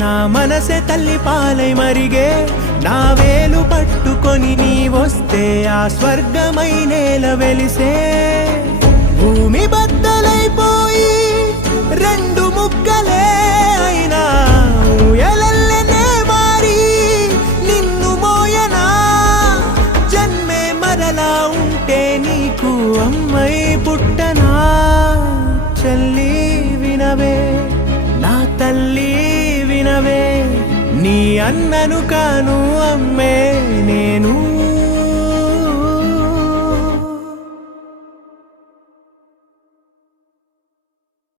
నా మనసే తల్లి పాలై మరిగే నా వేలు పట్టుకొని నీ వస్తే ఆ స్వర్గమై నేల వెలిసే భూమి బద్దలైపోయి రెండు ముక్కలే అయినా ఊయలల్లనే మారి నిన్ను మోయనా జన్మే మరలా ఉంటే నీకు అమ్మై పుట్టనా చెల్లి వినవే నా తల్లి వినవే నీ అన్నను కాను అమ్మే నేను